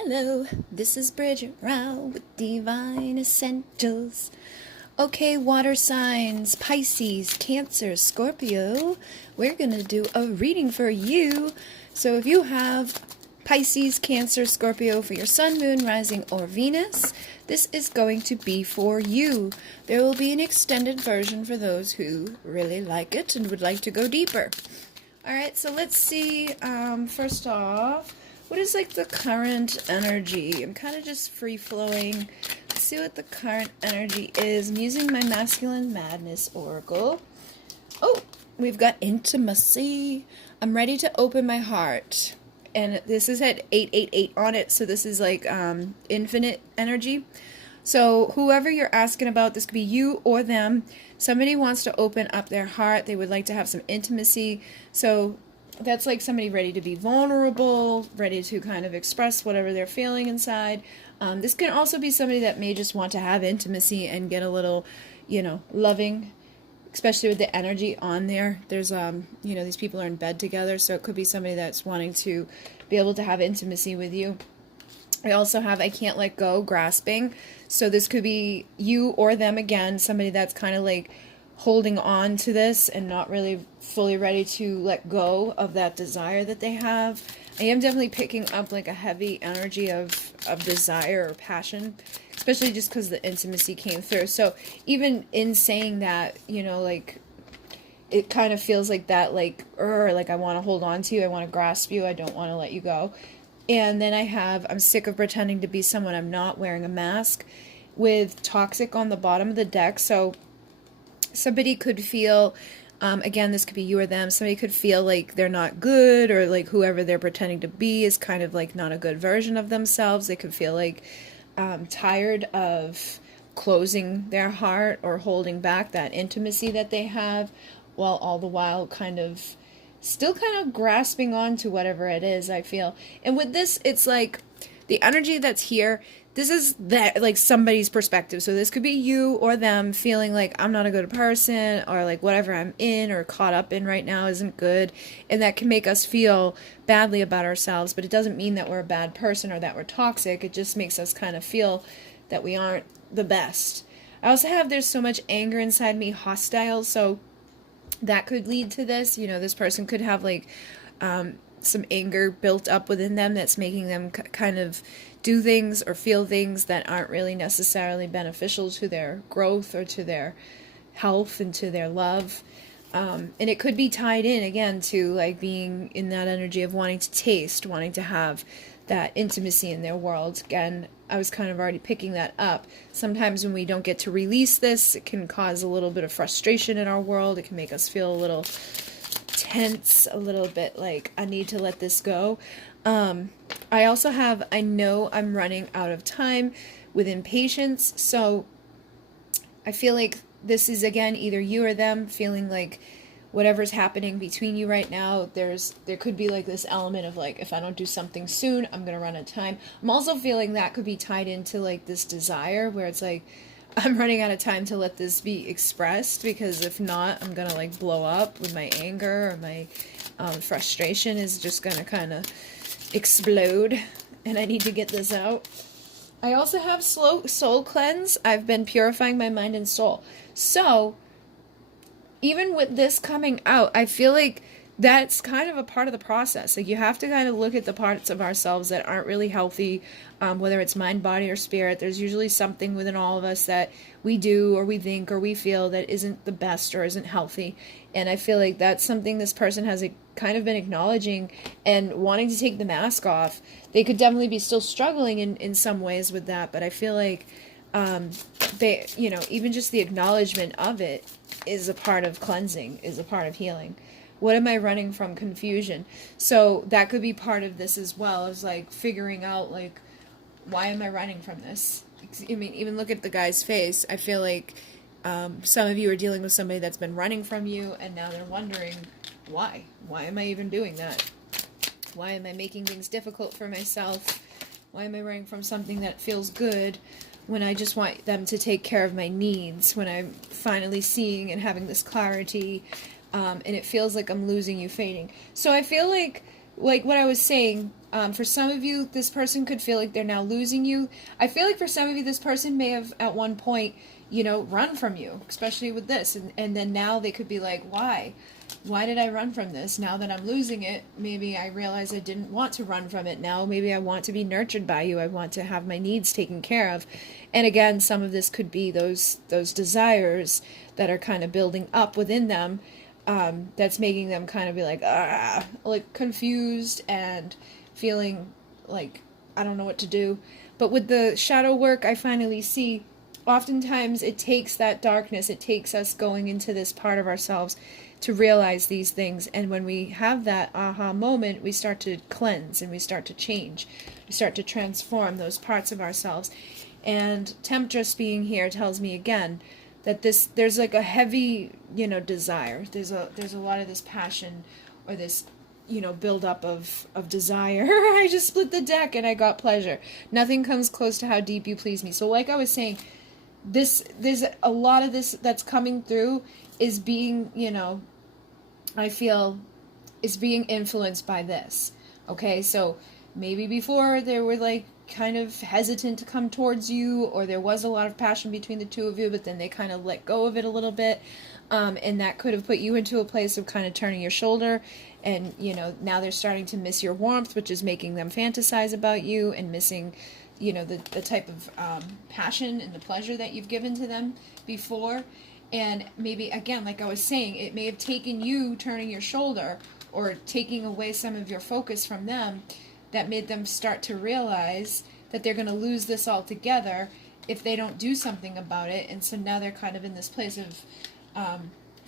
Hello, this is Bridget Rau with Divine Essentials. Okay, water signs, Pisces, Cancer, Scorpio, we're going to do a reading for you. So if you have Pisces, Cancer, Scorpio for your Sun, Moon, Rising, or Venus, this is going to be for you. There will be an extended version for those who really like it and would like to go deeper. Alright, so let's see, first off, what is like the current energy? I'm kind of just free-flowing. Let's see what the current energy is. I'm using my Masculine Madness Oracle. Oh, we've got intimacy. I'm ready to open my heart. And this is at 888 on it, so this is like infinite energy. So whoever you're asking about, this could be you or them. Somebody wants to open up their heart. They would like to have some intimacy. So that's like somebody ready to be vulnerable, ready to kind of express whatever they're feeling inside. This can also be somebody that may just want to have intimacy and get a little, loving, especially with the energy on there. There's, these people are in bed together, so it could be somebody that's wanting to be able to have intimacy with you. I also have I can't let go, grasping. So this could be you or them again, somebody that's kind of like holding on to this and not really fully ready to let go of that desire that they have. I am definitely picking up like a heavy energy of desire or passion, especially just because the intimacy came through. So even in saying that, like it kind of feels like that, like I want to hold on to you, I want to grasp you, I don't want to let you go. And then I'm sick of pretending to be someone I'm not, wearing a mask, with toxic on the bottom of the deck. So somebody could feel, again, this could be you or them, somebody could feel like they're not good, or like whoever they're pretending to be is kind of like not a good version of themselves. They could feel like tired of closing their heart or holding back that intimacy that they have, while all the while still kind of grasping on to whatever it is, I feel. And with this, it's like the energy that's here, this is that like somebody's perspective. So this could be you or them feeling like I'm not a good person, or like whatever I'm in or caught up in right now isn't good. And that can make us feel badly about ourselves, but it doesn't mean that we're a bad person or that we're toxic. It just makes us kind of feel that we aren't the best. I also have there's so much anger inside me, hostile, so that could lead to this. This person could have like some anger built up within them that's making them kind of do things or feel things that aren't really necessarily beneficial to their growth or to their health and to their love. And it could be tied in again to like being in that energy of wanting to taste, wanting to have that intimacy in their world. Again, I was kind of already picking that up. Sometimes when we don't get to release this, it can cause a little bit of frustration in our world. It can make us feel a little tense, a little bit like I need to let this go. I also have I know I'm running out of time with impatience. So I feel like this is again either you or them feeling like whatever's happening between you right now, there could be like this element of like, if I don't do something soon, I'm gonna run out of time. I'm also feeling that could be tied into like this desire where it's like, I'm running out of time to let this be expressed, because if not, I'm gonna like blow up with my anger, or my frustration is just gonna kind of explode, and I need to get this out. I also have soul cleanse. I've been purifying my mind and soul. So even with this coming out, I feel like that's kind of a part of the process. Like you have to kind of look at the parts of ourselves that aren't really healthy, whether it's mind, body, or spirit. There's usually something within all of us that we do or we think or we feel that isn't the best or isn't healthy. And I feel like that's something this person has kind of been acknowledging and wanting to take the mask off. They could definitely be still struggling in some ways with that, but I feel like they, even just the acknowledgement of it is a part of cleansing, is a part of healing. What am I running from? Confusion. So that could be part of this as well, as like figuring out like, why am I running from this? I mean, even look at the guy's face. I feel like some of you are dealing with somebody that's been running from you, and now they're wondering, why? Why am I even doing that? Why am I making things difficult for myself? Why am I running from something that feels good when I just want them to take care of my needs, when I'm finally seeing and having this clarity, and it feels like I'm losing you, fading. So I feel like what I was saying, For some of you, this person could feel like they're now losing you. I feel like for some of you, this person may have at one point, you know, run from you, especially with this. And then now they could be like, why? Why did I run from this? Now that I'm losing it, maybe I realize I didn't want to run from it. Now maybe I want to be nurtured by you. I want to have my needs taken care of. And again, some of this could be those desires that are kind of building up within them, that's making them kind of be like confused and feeling like I don't know what to do. But with the shadow work, I finally see oftentimes it takes that darkness, it takes us going into this part of ourselves to realize these things. And when we have that aha moment, we start to cleanse and we start to change. We start to transform those parts of ourselves. And Temptress being here tells me again that there's like a heavy, you know, desire. There's a lot of this passion or this, you know, buildup of desire. I just split the deck and I got pleasure. Nothing comes close to how deep you please me. So like I was saying, there's a lot of this that's coming through is being, you know, I feel is being influenced by this. Okay, so maybe before they were like kind of hesitant to come towards you, or there was a lot of passion between the two of you, but then they kind of let go of it a little bit. And that could have put you into a place of kind of turning your shoulder. And, you know, now they're starting to miss your warmth, which is making them fantasize about you and missing, you know, the type of passion and the pleasure that you've given to them before. And maybe, again, like I was saying, it may have taken you turning your shoulder or taking away some of your focus from them that made them start to realize that they're going to lose this altogether if they don't do something about it. And so now they're kind of in this place of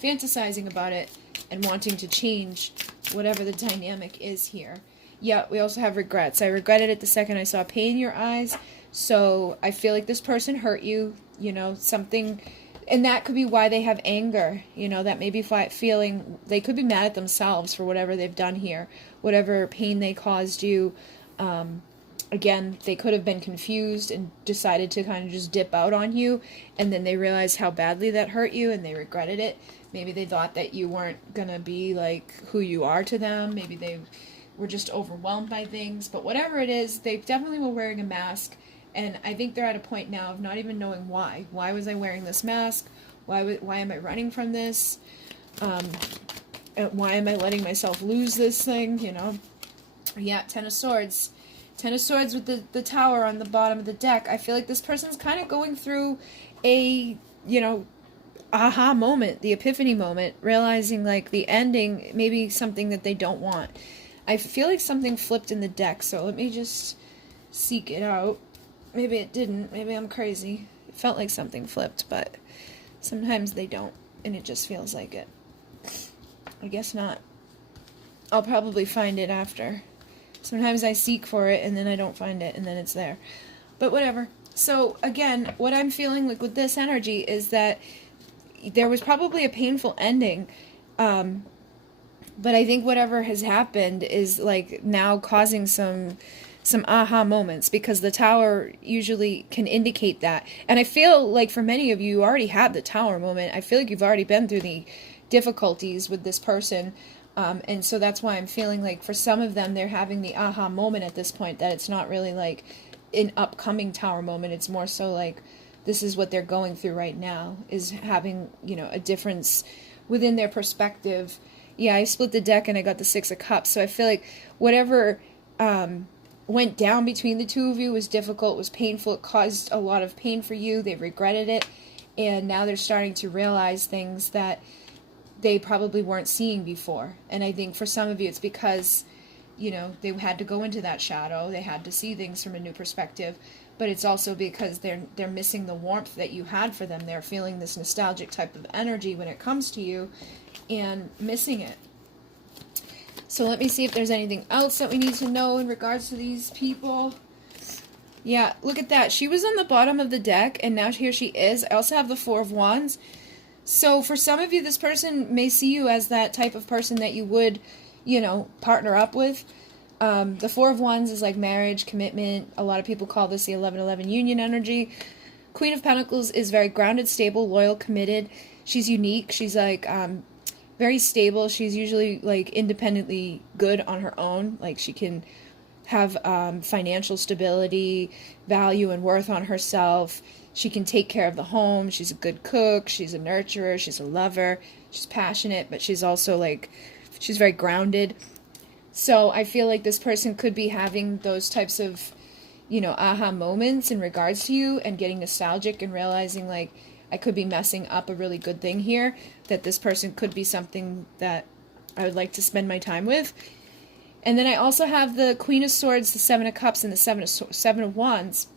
fantasizing about it and wanting to change whatever the dynamic is here. Yeah, we also have regrets. I regretted it the second I saw pain in your eyes. So I feel like this person hurt you, you know, something. And that could be why they have anger, you know, that may be feeling, they could be mad at themselves for whatever they've done here, whatever pain they caused you. Again, they could have been confused and decided to kind of just dip out on you, and then they realized how badly that hurt you and they regretted it. Maybe they thought that you weren't going to be like who you are to them. Maybe they were just overwhelmed by things. But whatever it is, they definitely were wearing a mask. And I think they're at a point now of not even knowing why. Why was I wearing this mask? Why am I running from this? Why am I letting myself lose this thing, you know? Yeah, Ten of Swords. Ten of Swords with the tower on the bottom of the deck. I feel like this person's kind of going through a, you know, aha moment, the epiphany moment, realizing like the ending, maybe something that they don't want. I feel like something flipped in the deck, so let me just seek it out. Maybe it didn't. Maybe I'm crazy. It felt like something flipped, but sometimes they don't, and it just feels like it. I guess not. I'll probably find it after. Sometimes I seek for it, and then I don't find it, and then it's there. But whatever. So, again, what I'm feeling like with this energy is that there was probably a painful ending, but I think whatever has happened is, like, now causing some aha moments, because the tower usually can indicate that. And I feel like for many of you, you already had the tower moment. I feel like you've already been through the difficulties with this person. And so that's why I'm feeling like for some of them, they're having the aha moment at this point, that it's not really like an upcoming tower moment. It's more so like this is what they're going through right now, is having, you know, a difference within their perspective. Yeah, I split the deck and I got the Six of Cups. So I feel like whatever went down between the two of you was difficult, was painful. It caused a lot of pain for you. They regretted it. And now they're starting to realize things that they probably weren't seeing before. And I think for some of you, it's because, you know, they had to go into that shadow. They had to see things from a new perspective. But it's also because they're missing the warmth that you had for them. They're feeling this nostalgic type of energy when it comes to you and missing it. So let me see if there's anything else that we need to know in regards to these people. Yeah, look at that. She was on the bottom of the deck, and now here she is. I also have the Four of Wands. So for some of you, this person may see you as that type of person that you would, you know, partner up with. The Four of Wands is like marriage, commitment. A lot of people call this the 11-11 union energy. Queen of Pentacles is very grounded, stable, loyal, committed. She's unique. She's like very stable. She's usually like independently good on her own. Like she can have financial stability, value and worth on herself. She can take care of the home. She's a good cook. She's a nurturer. She's a lover. She's passionate, but she's also like, she's very grounded. So I feel like this person could be having those types of, you know, aha moments in regards to you and getting nostalgic and realizing like, I could be messing up a really good thing here, that this person could be something that I would like to spend my time with. And then I also have the Queen of Swords, the Seven of Cups, and the Seven of Wands.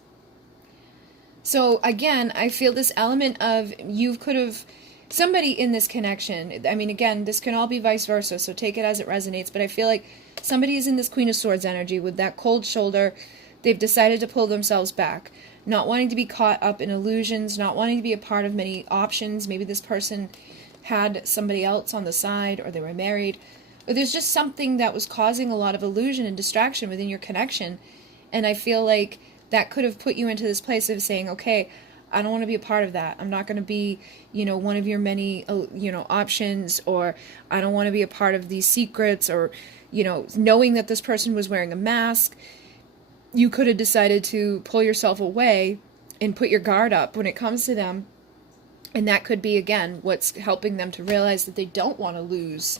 So again, I feel this element of you could have, somebody in this connection, I mean, again, this can all be vice versa, so take it as it resonates, but I feel like somebody is in this Queen of Swords energy with that cold shoulder. They've decided to pull themselves back, not wanting to be caught up in illusions, not wanting to be a part of many options. Maybe this person had somebody else on the side, or they were married, or there's just something that was causing a lot of illusion and distraction within your connection. And I feel like that could have put you into this place of saying, okay, I don't want to be a part of that. I'm not going to be, you know, one of your many, you know, options, or I don't want to be a part of these secrets, or, you know, knowing that this person was wearing a mask. You could have decided to pull yourself away and put your guard up when it comes to them. And that could be, again, what's helping them to realize that they don't want to lose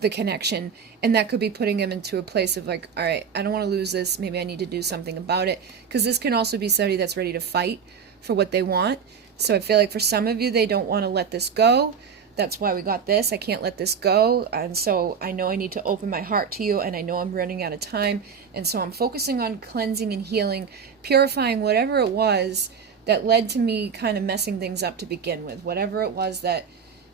the connection. And that could be putting them into a place of like, all right, I don't want to lose this. Maybe I need to do something about it. Because this can also be somebody that's ready to fight for what they want. So I feel like for some of you, they don't want to let this go. That's why we got this. I can't let this go. And so I know I need to open my heart to you, and I know I'm running out of time. And so I'm focusing on cleansing and healing, purifying whatever it was that led to me kind of messing things up to begin with. Whatever it was that,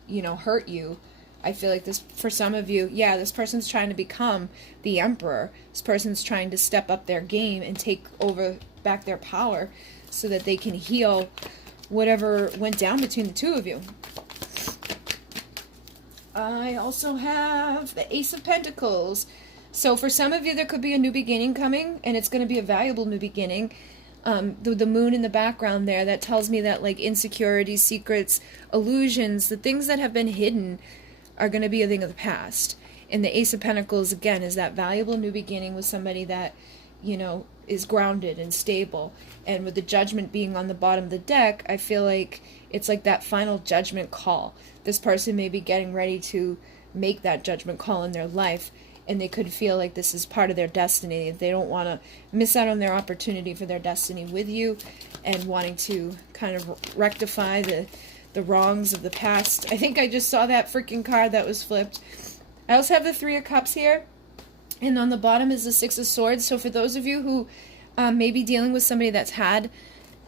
you know, hurt you. I feel like this, for some of you, yeah, this person's trying to become the emperor. This person's trying to step up their game and take over back their power so that they can heal whatever went down between the two of you. I also have the Ace of Pentacles. So for some of you, there could be a new beginning coming, and it's going to be a valuable new beginning. The moon in the background there, that tells me that like insecurities, secrets, illusions, the things that have been hidden are going to be a thing of the past. And the Ace of Pentacles, again, is that valuable new beginning with somebody that, you know, is grounded and stable. And with the Judgment being on the bottom of the deck, I feel like it's like that final judgment call. This person may be getting ready to make that judgment call in their life, and they could feel like this is part of their destiny. They don't want to miss out on their opportunity for their destiny with you, and wanting to kind of rectify the wrongs of the past. I think I just saw that freaking card that was flipped. I also have the Three of Cups here, and on the bottom is the Six of Swords. So for those of you who may be dealing with somebody that's had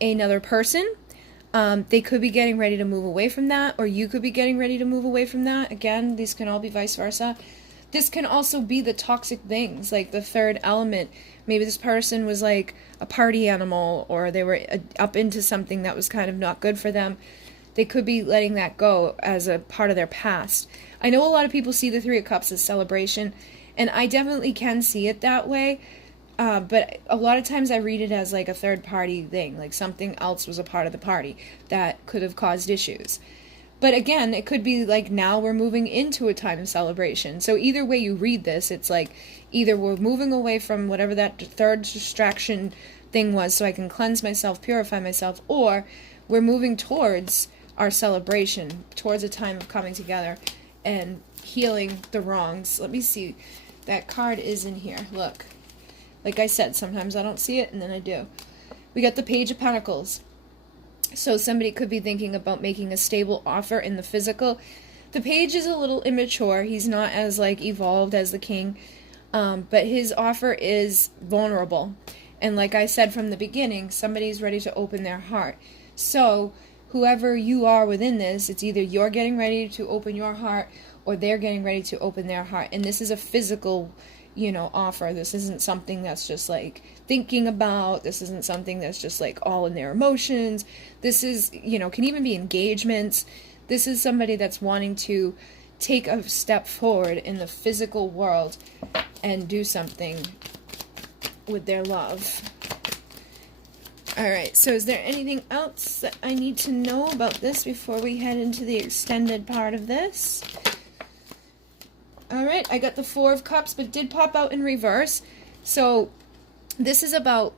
another person, they could be getting ready to move away from that, or you could be getting ready to move away from that. Again, these can all be vice versa. This can also be the toxic things, like the third element. Maybe this person was like a party animal, or they were up into something that was kind of not good for them. They could be letting that go as a part of their past. I know a lot of people see the Three of Cups as celebration, and I definitely can see it that way. But a lot of times I read it as like a third party thing, like something else was a part of the party that could have caused issues. But again, it could be like now we're moving into a time of celebration. So either way you read this, it's like either we're moving away from whatever that third distraction thing was so I can cleanse myself, purify myself, or we're moving towards our celebration, towards a time of coming together and healing the wrongs. Let me see. That card is in here. Look. Like I said, sometimes I don't see it, and then I do. We got the Page of Pentacles. So somebody could be thinking about making a stable offer in the physical. The Page is a little immature. He's not as like evolved as the King. But his offer is vulnerable. And like I said from the beginning, somebody's ready to open their heart. So whoever you are within this, it's either you're getting ready to open your heart, or they're getting ready to open their heart. And this is a physical, you know, offer. This isn't something that's just like thinking about. This isn't something that's just like all in their emotions. This is, you know, can even be engagements. This is somebody that's wanting to take a step forward in the physical world and do something with their love. Alright, so is there anything else that I need to know about this before we head into the extended part of this? Alright, I got the Four of Cups, but it did pop out in reverse. So this is about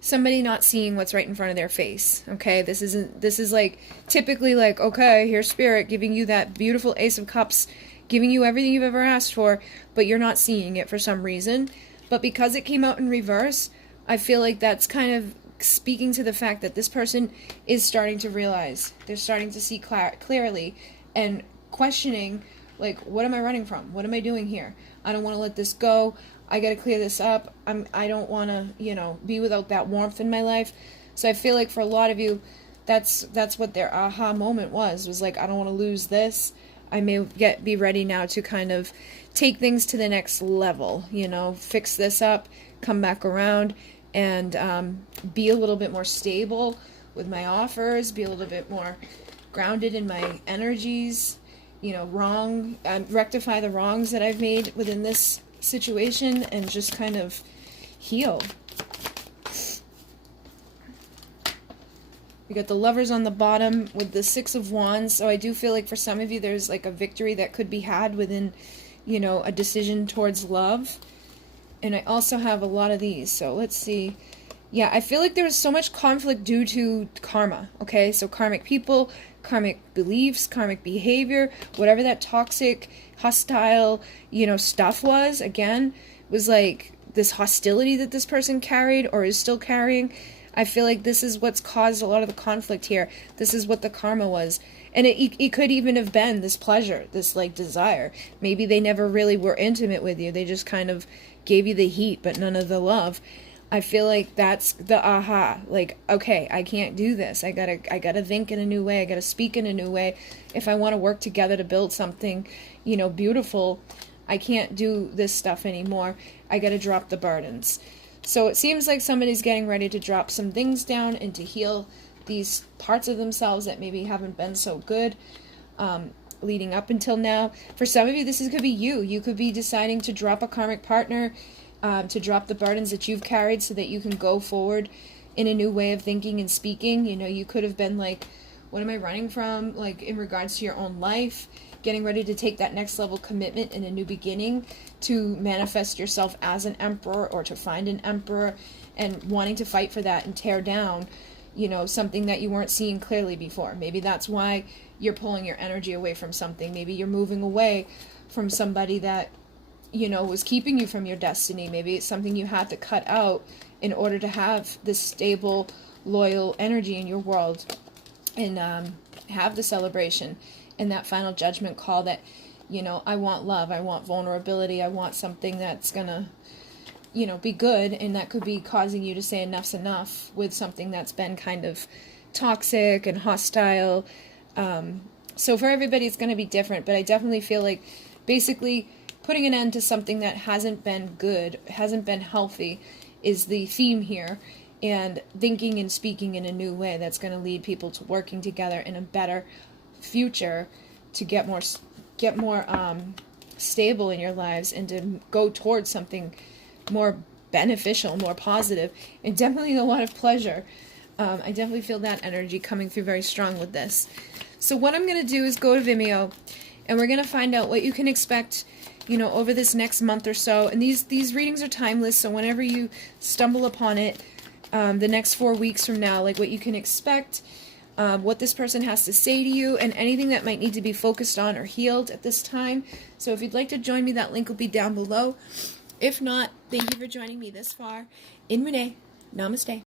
somebody not seeing what's right in front of their face, okay? This is like, typically like, okay, here's Spirit giving you that beautiful Ace of Cups, giving you everything you've ever asked for, but you're not seeing it for some reason. But because it came out in reverse, I feel like that's kind of speaking to the fact that this person is starting to realize, they're starting to see clearly, and questioning, like, what am I running from? What am I doing here? I don't want to let this go. I got to clear this up. I don't want to, you know, be without that warmth in my life. So I feel like for a lot of you, that's what their aha moment was like, I don't want to lose this. I may be ready now to kind of take things to the next level, you know, fix this up, come back around, and be a little bit more stable with my offers, be a little bit more grounded in my energies, you know, rectify the wrongs that I've made within this situation, and just kind of heal. We got the Lovers on the bottom with the Six of Wands. So I do feel like for some of you there's like a victory that could be had within, you know, a decision towards love. And I also have a lot of these. So let's see. Yeah, I feel like there was so much conflict due to karma. Okay, so karmic people, karmic beliefs, karmic behavior, whatever that toxic, hostile, you know, stuff was, again, was like this hostility that this person carried or is still carrying. I feel like this is what's caused a lot of the conflict here. This is what the karma was. And it could even have been this pleasure, this like desire. Maybe they never really were intimate with you. They just kind of gave you the heat, but none of the love. I feel like that's the aha. Like, okay, I can't do this. I gotta think in a new way. I gotta speak in a new way. If I want to work together to build something, you know, beautiful, I can't do this stuff anymore. I gotta drop the burdens. So it seems like somebody's getting ready to drop some things down and to heal these parts of themselves that maybe haven't been so good leading up until now. For some of you, could be you. You could be deciding to drop a karmic partner, to drop the burdens that you've carried so that you can go forward in a new way of thinking and speaking. You know, you could have been like, what am I running from? Like in regards to your own life, getting ready to take that next level commitment in a new beginning, to manifest yourself as an emperor or to find an emperor, and wanting to fight for that and tear down, you know, something that you weren't seeing clearly before. Maybe that's why you're pulling your energy away from something. Maybe you're moving away from somebody that, you know, was keeping you from your destiny. Maybe it's something you had to cut out in order to have this stable, loyal energy in your world, and have the celebration and that final judgment call that, you know, I want love, I want vulnerability, I want something that's gonna, you know, be good. And that could be causing you to say enough's enough with something that's been kind of toxic and hostile. So for everybody it's going to be different, but I definitely feel like basically putting an end to something that hasn't been good, hasn't been healthy, is the theme here, and thinking and speaking in a new way that's going to lead people to working together in a better future, to get more stable in your lives, and to go towards something more beneficial, more positive, and definitely a lot of pleasure. I definitely feel that energy coming through very strong with this. So what I'm going to do is go to Vimeo, and we're going to find out what you can expect, you know, over this next month or so. And these readings are timeless, so whenever you stumble upon it, the next 4 weeks from now, like what you can expect, what this person has to say to you, and anything that might need to be focused on or healed at this time. So if you'd like to join me, that link will be down below. If not, thank you for joining me this far. In Renee, namaste.